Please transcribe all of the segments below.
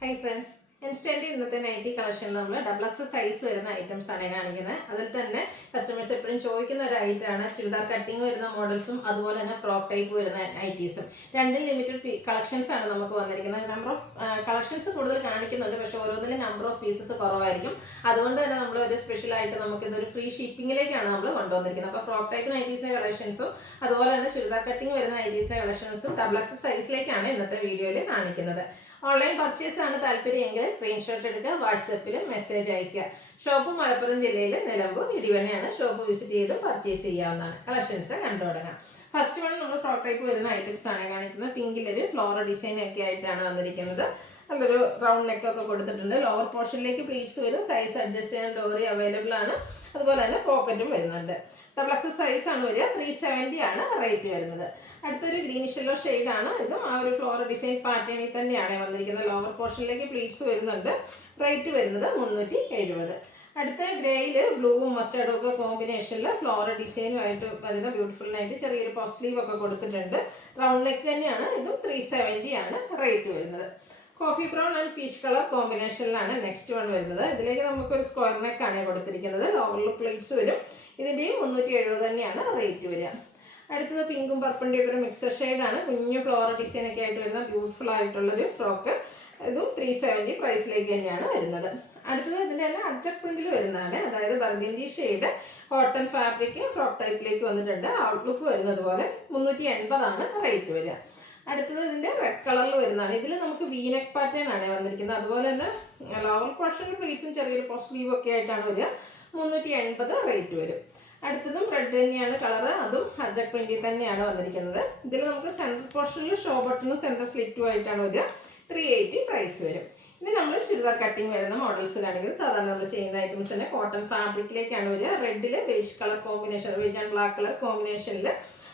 Hi friends, instant ഇന്നത്തെ nightie കളക്ഷനിൽ നമ്മൾ double X size വരുന്ന ഐറ്റംസ് ആണ് കാണിക്കുന്നത്. അതിൽ തന്നെ കസ്റ്റമേഴ്സ് എപ്പോഴും ചോദിക്കുന്ന ഒരു ഐറ്റമാണ് ചുരിദാർ കട്ടിങ് വരുന്ന മോഡൽസും അതുപോലെ തന്നെ ഫ്രോക്ക് ടൈപ്പ് വരുന്ന നൈറ്റീസും. രണ്ടും ലിമിറ്റഡ് കളക്ഷൻസ് ആണ് നമുക്ക് വന്നിരിക്കുന്നത്. നമ്പർ ഓഫ് കളക്ഷൻസ് കൂടുതൽ കാണിക്കുന്നുണ്ട്, പക്ഷേ ഓരോന്നിലും നമ്പർ ഓഫ് പീസസ് കുറവായിരിക്കും. അതുകൊണ്ട് തന്നെ നമ്മൾ ഒരു സ്പെഷ്യലായിട്ട് നമുക്കിതൊരു ഫ്രീ ഷിപ്പിങ്ങിലേക്കാണ് നമ്മൾ കൊണ്ടുവന്നിരിക്കുന്നത്. അപ്പോൾ ഫ്രോക്ക് ടൈപ്പ് നൈറ്റീസിന്റെ കളക്ഷൻസും അതുപോലെ തന്നെ ചുരിദാർ കട്ടിങ് വരുന്ന നൈറ്റീസിന്റെ കളക്ഷൻസും ഡബിൾ എക്സ് സൈസിലേക്കാണ് ഇന്നത്തെ വീഡിയോയിൽ കാണിക്കുന്നത്. ഓൺലൈൻ പർച്ചേസ് ആണ് താല്പര്യമെങ്കിൽ സ്ക്രീൻഷോട്ട് എടുക്കുക, വാട്സപ്പിൽ മെസ്സേജ് അയക്കുക. ഷോപ്പ് മലപ്പുറം ജില്ലയിൽ നിലമ്പൂർ ഇടിവണ്ണയാണ്. ഷോപ്പ് വിസിറ്റ് ചെയ്ത് പർച്ചേസ് ചെയ്യാവുന്നതാണ്. കളക്ഷൻസ് കണ്ടു തുടങ്ങാം. ഫസ്റ്റ് വൺ നമ്മൾ ഫ്രോക്ക് ടൈപ്പ് വരുന്ന ഐറ്റംസ് ആണ് കാണിക്കുന്നത്. പിങ്കിലൊരു ഫ്ലോറൽ ഡിസൈൻ ഒക്കെ ആയിട്ടാണ് വന്നിരിക്കുന്നത്. നല്ലൊരു റൗണ്ട് നെക്ക് ഒക്കെ കൊടുത്തിട്ടുണ്ട്. ലോവർ പോർഷനിലേക്ക് പ്ലീറ്റ്സ് വരും. സൈസ് അഡ്ജസ്റ്റ് ചെയ്യാൻ ഡോറി അവൈലബിൾ ആണ്. അതുപോലെ തന്നെ പോക്കറ്റും വരുന്നുണ്ട്. ഡബിൾ എക്സ് സൈസ് ആണ് വരിക. 370 ആണ് റേറ്റ് വരുന്നത്. അടുത്തൊരു ഗ്രീനിഷ് യെല്ലോ ഷെയ്ഡാണ്. ഇതും ആ ഒരു ഫ്ലോറൽ ഡിസൈൻ പാറ്റേണിൽ തന്നെയാണ് വന്നിരിക്കുന്നത്. ലോവർ പോർഷനിലേക്ക് പ്ലീറ്റ്സ് വരുന്നുണ്ട്. റേറ്റ് വരുന്നത് 370. അടുത്ത ഗ്രേയിൽ ബ്ലൂവും മസ്റ്റേർഡും ഒക്കെ കോമ്പിനേഷനിൽ ഫ്ലോറൽ ഡിസൈനുമായിട്ട് വരുന്ന ബ്യൂട്ടിഫുൾ ആയിട്ട് ചെറിയൊരു പഫ് സ്ലീവ് ഒക്കെ കൊടുത്തിട്ടുണ്ട്. റൗണ്ട് നെക്ക് തന്നെയാണ്. ഇതും 370 ആണ് റേറ്റ് വരുന്നത്. Coffee brown and peach colour കോമ്പിനേഷനിലാണ് നെക്സ്റ്റ് വൺ വരുന്നത്. ഇതിലേക്ക് നമുക്കൊരു സ്ക്വയർ നെക്കാണ് കൊടുത്തിരിക്കുന്നത്. ലോവറിൽ പ്ലേറ്റ്സ് വരും. ഇതിൻ്റെയും 370 തന്നെയാണ് റേറ്റ് വരിക. അടുത്തത് പിങ്കും പർപ്പിൻ്റെ ഒക്കെ ഒരു മിക്സർ ഷെയ്ഡാണ്. കുഞ്ഞു ഫ്ലോറൽ ഡിസൈൻ ഒക്കെ ആയിട്ട് വരുന്ന ബ്യൂട്ടിഫുൾ ആയിട്ടുള്ളൊരു ഫ്രോക്ക്. ഇതും 370 പ്രൈസിലേക്ക് തന്നെയാണ് വരുന്നത്. അടുത്തത് ഇതിൻ്റെ തന്നെ അഡ്ജസ്റ്റ് പ്രിന്റിൽ വരുന്നതാണ്. അതായത് burgundy shade cotton fabric frock ടൈപ്പിലേക്ക് വന്നിട്ടുണ്ട്. ഔട്ട്ലുക്ക് വരുന്നത് പോലെ 380 ആണ് റേറ്റ് വരിക. അടുത്തത് ഇതിൻ്റെ റെഡ് കളറിൽ വരുന്നതാണ്. ഇതിൽ നമുക്ക് വീനെക്ക് പാറ്റേൺ ആണ് വന്നിരിക്കുന്നത്. അതുപോലെ തന്നെ ലോവർ പോർഷനിൽ പ്ലീസും ചെറിയൊരു പഫ് സ്ലീവ് ഒക്കെ ആയിട്ടാണ് വരിക. 380 റേറ്റ് വരും. അടുത്തതും റെഡ് തന്നെയാണ് കളറ്. അതും അജക് പ്രിന്റിൽ തന്നെയാണ് വന്നിരിക്കുന്നത്. ഇതിൽ നമുക്ക് സെൻട്രൽ പോർഷനിൽ ഷോ ബട്ടണും സെൻട്രൽ സ്ലിറ്റും ആയിട്ടാണ് വരിക. 380 പ്രൈസ് വരും. ഇനി നമ്മൾ ചുരിദാർ കട്ടിങ് വരുന്ന മോഡൽസ് കാണിക്കുന്നത്. സാധാരണ നമ്മൾ ചെയ്യുന്ന ഐറ്റംസ് തന്നെ കോട്ടൺ ഫാബ്രിക്കിലേക്കാണ് വരിക. റെഡിൽ beige colour combination, beige and black colour കോമ്പിനേഷനിൽ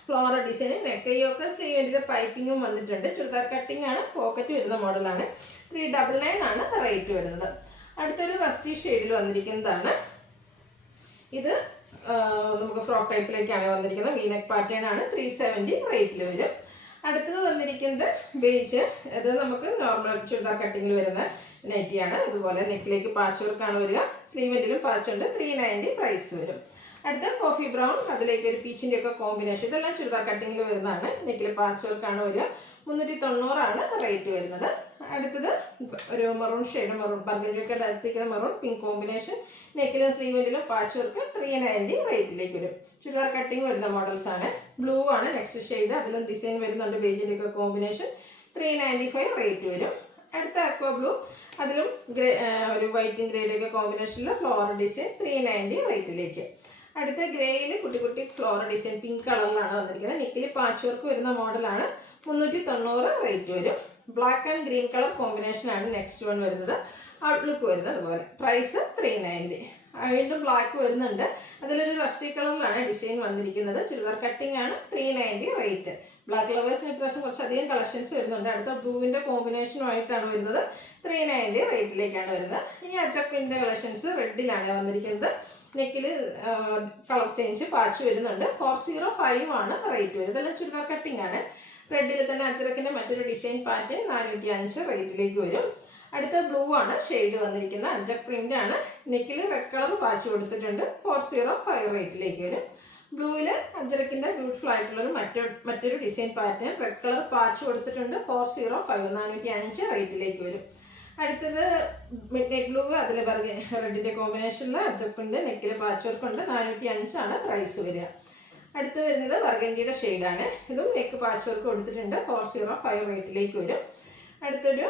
ഫ്ലോറൽ ഡിസൈൻ നെക്കയൊക്കെ സ്ലീവിൻ്റെ പൈപ്പിങ്ങും വന്നിട്ടുണ്ട്. ചുരിദാർ കട്ടിങ് ആണ്. പോക്കറ്റ് വരുന്ന മോഡലാണ്. 399 ആണ് റേറ്റ് വരുന്നത്. അടുത്തൊരു റസ്റ്റി ഷെയ്ഡിൽ വന്നിരിക്കുന്നതാണ്. ഇത് നമുക്ക് ഫ്രോക്ക് ടൈപ്പിലേക്കാണ് വന്നിരിക്കുന്നത്. വീനെക്ക് പാറ്റേൺ ആണ്. 370 റേറ്റിൽ വരും. അടുത്തത് വന്നിരിക്കുന്നത് ബേജ്. ഇത് നമുക്ക് നോർമൽ ചുരിദാർ കട്ടിങ്ങിൽ വരുന്ന നൈറ്റിയാണ്. ഇതുപോലെ നെക്കിലേക്ക് പാച്ച് വർക്കാണ് വരിക. സ്ലീവെൻറ്റിലും പാച്ചുണ്ട്. 390 പ്രൈസ് വരും. അടുത്ത കോഫി ബ്രൗൺ, അതിലേക്ക് ഒരു പീച്ചിൻ്റെ ഒക്കെ കോമ്പിനേഷൻ. ഇതെല്ലാം ചുരിദാർ കട്ടിങ്ങിൽ വരുന്നതാണ്. നെക്കിൽ പാച്ച് വർക്കാണ് വരിക. 390 ആണ് റേറ്റ് വരുന്നത്. അടുത്തത് ഒരു മെറൂൺ ഷെയ്ഡ്, മെറൂൺ ബർഗൻഡിയൊക്കെ അടുത്തേക്കുന്ന മെറൂൺ പിങ്ക് കോമ്പിനേഷൻ. നെക്കിലും സ്ലീവിലും പാച്ച് വർക്ക്. 390 റേറ്റിലേക്ക് വരും. ചുരിദാർ കട്ടിങ് വരുന്ന മോഡൽസ് ആണ്. ബ്ലൂ ആണ് നെക്സ്റ്റ് ഷെയ്ഡ്. അതിലും ഡിസൈൻ വരുന്നുണ്ട്. ബേജിൻ്റെ ഒക്കെ കോമ്പിനേഷൻ. 395 റേറ്റ് വരും. അടുത്ത അക്വ ബ്ലൂ, അതിലും ഗ്രേ ഒരു വൈറ്റും ഗ്രേയിലൊക്കെ കോമ്പിനേഷനിൽ ഫ്ലോറൽ ഡിസൈൻ. 390 റേറ്റിലേക്ക്. അടുത്ത ഗ്രേയിൽ കുട്ടി കുട്ടി ഫ്ലോറൽ ഡിസൈൻ പിങ്ക് കളറിലാണ് വന്നിരിക്കുന്നത്. നെക്കിൽ പാച്ച് വർക്ക് വരുന്ന മോഡലാണ്. 390 റേറ്റ് വരും. ബ്ലാക്ക് ആൻഡ് ഗ്രീൻ കളർ കോമ്പിനേഷനാണ് നെക്സ്റ്റ് വൺ വരുന്നത്. ഔട്ട്ലുക്ക് വരുന്നത് അതുപോലെ. പ്രൈസ് 390. വീണ്ടും ബ്ലാക്ക് വരുന്നുണ്ട്. അതിലൊരു റസ്റ്റി കളറിലാണ് ഡിസൈൻ വന്നിരിക്കുന്നത്. ചുരിദാർ കട്ടിംഗ് ആണ്. 390 റേറ്റ്. ബ്ലാക്ക് ലവേഴ്സിന് ഇപ്രാവശ്യം കുറച്ചധികം കളക്ഷൻസ് വരുന്നുണ്ട്. അടുത്ത ബ്ലൂവിൻ്റെ കോമ്പിനേഷനുമായിട്ടാണ് വരുന്നത്. 390 റേറ്റിലേക്കാണ് വരുന്നത്. ഇനി അച്ചപ്പിൻ്റെ കളക്ഷൻസ് റെഡിലാണ് വന്നിരിക്കുന്നത്. നെക്കിൽ കളർ ചേഞ്ച് പാച്ച് വരുന്നുണ്ട്. 405 ആണ് റേറ്റ് വരുന്നത്. ഇതെല്ലാം ചുരിദാർ കട്ടിംഗ് ആണ്. റെഡിൽ തന്നെ അച്ചറക്കിൻ്റെ മറ്റൊരു ഡിസൈൻ പാറ്റേൺ 405 റേറ്റിലേക്ക് വരും. അടുത്ത ബ്ലൂ ആണ് ഷെയ്ഡ് വന്നിരിക്കുന്നത്. അജക് പ്രിന്റ് ആണ്. നെക്കിൽ റെഡ് കളർ പാച്ച് കൊടുത്തിട്ടുണ്ട്. 405 റേറ്റിലേക്ക് വരും. ബ്ലൂവിൽ അജറക്കിൻ്റെ ബ്യൂട്ടിഫുൾ ആയിട്ടുള്ളൊരു മറ്റൊരു design pattern red colour patch കൊടുത്തിട്ടുണ്ട്. 405 405 റേറ്റിലേക്ക് വരും. അടുത്തത് മിഡ് നൈറ്റ് ബ്ലൂ, അതിൽ റെഡിൻ്റെ കോമ്പിനേഷനിൽ അജക് പ്രിന്റ്, നെക്കിൽ പാച്ച് വർക്ക് ഉണ്ട്. 405 ആണ് പ്രൈസ് വരിക. അടുത്ത് വരുന്നത് ബർഗൻഡിയുടെ ഷെയ്ഡാണ്. ഇതും നെക്ക് പാച്ച് വർക്ക് കൊടുത്തിട്ടുണ്ട്. 405 റേറ്റിലേക്ക് വരും. അടുത്തൊരു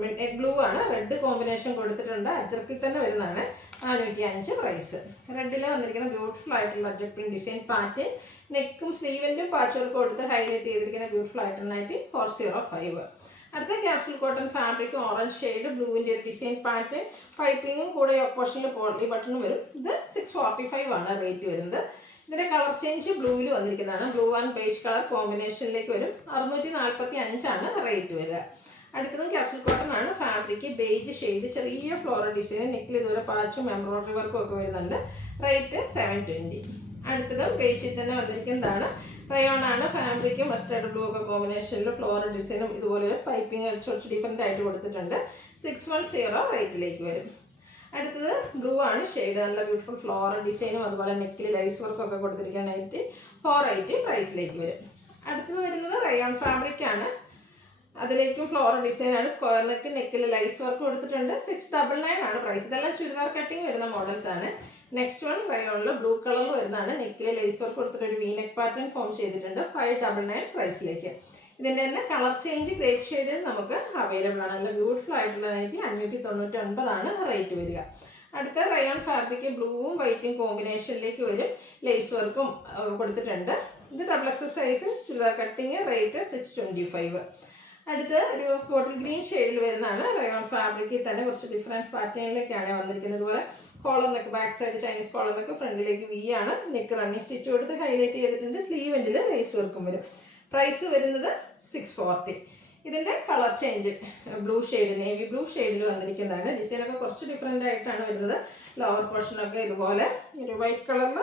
മിഡ് നൈറ്റ് ബ്ലൂ ആണ്. റെഡ് കോമ്പിനേഷൻ കൊടുത്തിട്ടുണ്ട്. അജർക്കിൽ തന്നെ വരുന്നതാണ്. 405 പ്രൈസ്. റെഡിൽ വന്നിരിക്കുന്ന ബ്യൂട്ടിഫുൾ ആയിട്ടുള്ള അജക് പ്രിന്റ് ഡിസൈൻ പാറ്റേൺ. നെക്കും സ്ലീവൻറ്റും പാച്ച് വർക്ക് കൊടുത്ത് ഹൈലൈറ്റ് ചെയ്തിരിക്കുന്ന ബ്യൂട്ടിഫുൾ ആയിട്ടുള്ള 405. അടുത്ത capsule cotton fabric orange shade, ബ്ലൂവിൻ്റെ ഒരു ഡിസൈൻ പാറ്റേൺ, പൈപ്പിങ്ങും കൂടെ പോർഷനിൽ പോളി ബട്ടണും വരും. ഇത് 645 ആണ് റേറ്റ് വരുന്നത്. ഇതിൻ്റെ കളർ ചേഞ്ച് ബ്ലൂവിൽ വന്നിരിക്കുന്നതാണ്. ബ്ലൂ ആൻഡ് ബേജ് കളർ കോമ്പിനേഷനിലേക്ക് വരും. 645 ആണ് റേറ്റ് വരിക. അടുത്തതും ക്യാപ്സുൽ കോട്ടൺ ആണ്. ഫാബ്രിക് ബേജ് ഷെയ്ഡ്, ചെറിയ ഫ്ലോറൽ ഡിസൈൻ, നെക്കിൽ ഇതുപോലെ പാച്ചും എംബ്രോയിഡറി വർക്കും ഒക്കെ വരുന്നുണ്ട്. റേറ്റ് 720. അടുത്തത് ബേസിൽ തന്നെ വന്നിരിക്കുന്നതാണ്. റയോൺ ആണ്. ഫാബ്രിക്കും മസ്റ്റേർഡ് ബ്ലൂ ഒക്കെ കോമ്പിനേഷനിൽ ഫ്ലോറൽ ഡിസൈനും ഇതുപോലെ പൈപ്പിംഗ് കുറച്ച് ഡിഫറെൻ്റ് ആയിട്ട് കൊടുത്തിട്ടുണ്ട്. 610 റേറ്റിലേക്ക് വരും. അടുത്തത് ബ്ലൂ ആണ് ഷെയ്ഡ്. നല്ല ബ്യൂട്ടിഫുൾ ഫ്ലോറൽ ഡിസൈനും അതുപോലെ നെക്കിൽ ലൈസ് വർക്കൊക്കെ കൊടുത്തിരിക്കാനായിട്ട് 480 പ്രൈസിലേക്ക് വരും. അടുത്തത് വരുന്നത് റയോൺ ഫാബ്രിക് ആണ്. അതിലേക്കും ഫ്ലോറൽ ഡിസൈനാണ്. സ്ക്വയർ നെക്കിൽ ലൈസ് വർക്ക് കൊടുത്തിട്ടുണ്ട്. 699 ആണ് പ്രൈസ്. ഇതെല്ലാം ചുരിദാർ കട്ടിങ് വരുന്ന മോഡൽസ് ആണ്. നെക്സ്റ്റ് വൺ റയോണിൽ ബ്ലൂ കളറിൽ വരുന്നതാണ്. നെക്കിൽ ലൈസ് വർക്ക് കൊടുത്തിട്ട് ഒരു വി നെക്ക് പാറ്റേൺ ഫോം ചെയ്തിട്ടുണ്ട്. 599 പ്രൈസിലേക്ക്. ഇതിൻ്റെ തന്നെ കളർ ചേഞ്ച് ഗ്രേപ്പ് ഷെയ്ഡ് നമുക്ക് അവൈലബിൾ ആണ്. നല്ല ബ്യൂട്ടിഫുൾ ആയിട്ടുള്ള നൈറ്റി 599 റേറ്റ് വരിക. അടുത്ത റയോൺ ഫാബ്രിക് ബ്ലൂവും വൈറ്റും കോമ്പിനേഷനിലേക്ക് വരും. ലേസ് വർക്കും കൊടുത്തിട്ടുണ്ട്. ഇത് XXL size churidar cutting. Rate 625. അടുത്ത് ഒരു ബോട്ടിൽ ഗ്രീൻ ഷെയ്ഡിൽ വരുന്നതാണ്. റയോൺ ഫാബ്രിക്കിൽ തന്നെ കുറച്ച് ഡിഫറെൻറ്റ് പാറ്റേണിലേക്കാണ് വന്നിരിക്കുന്നത്. ഇതുപോലെ കോളറിനൊക്കെ ബാക്ക് സൈഡ് ചൈനീസ് കോളറിനൊക്കെ ഫ്രണ്ടിലേക്ക് വി ആണ്. നെക്ക് റണ്ണിങ് സ്റ്റിച്ച് കൊടുത്ത് ഹൈലൈറ്റ് ചെയ്തിട്ടുണ്ട്. സ്ലീവെൻറ്റിൽ ലേസ് വർക്കും വരും. പ്രൈസ് വരുന്നത് 640. ഇതിൻ്റെ colour change blue shade, navy blue ഷെയ്ഡിൽ വന്നിരിക്കുന്നതാണ്. ഡിസൈനൊക്കെ കുറച്ച് ഡിഫറെൻ്റ് ആയിട്ടാണ് വരുന്നത്. ലോവർ പോർഷനൊക്കെ ഇതുപോലെ ഒരു വൈറ്റ് കളറിൽ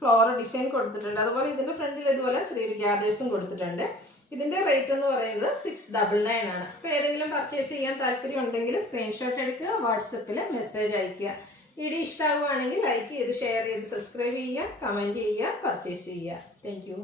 ഫ്ലോറൽ ഡിസൈൻ കൊടുത്തിട്ടുണ്ട്. അതുപോലെ ഇതിൻ്റെ ഫ്രണ്ടിൽ ഇതുപോലെ ചെറിയൊരു ഗ്യാദേഴ്സും കൊടുത്തിട്ടുണ്ട്. ഇതിൻ്റെ റേറ്റ് എന്ന് പറയുന്നത് 699 ആണ്. അപ്പോൾ ഏതെങ്കിലും പർച്ചേസ് ചെയ്യാൻ താല്പര്യം ഉണ്ടെങ്കിൽ സ്ക്രീൻഷോട്ട് എടുക്കുക, വാട്സപ്പിൽ മെസ്സേജ് അയയ്ക്കുക. വീഡിയോ ഇഷ്ടമാകുകയാണെങ്കിൽ ലൈക്ക് ചെയ്ത് ഷെയർ ചെയ്ത് സബ്സ്ക്രൈബ് ചെയ്യുക, കമൻറ്റ് ചെയ്യുക, പർച്ചേസ് ചെയ്യുക. Thank you.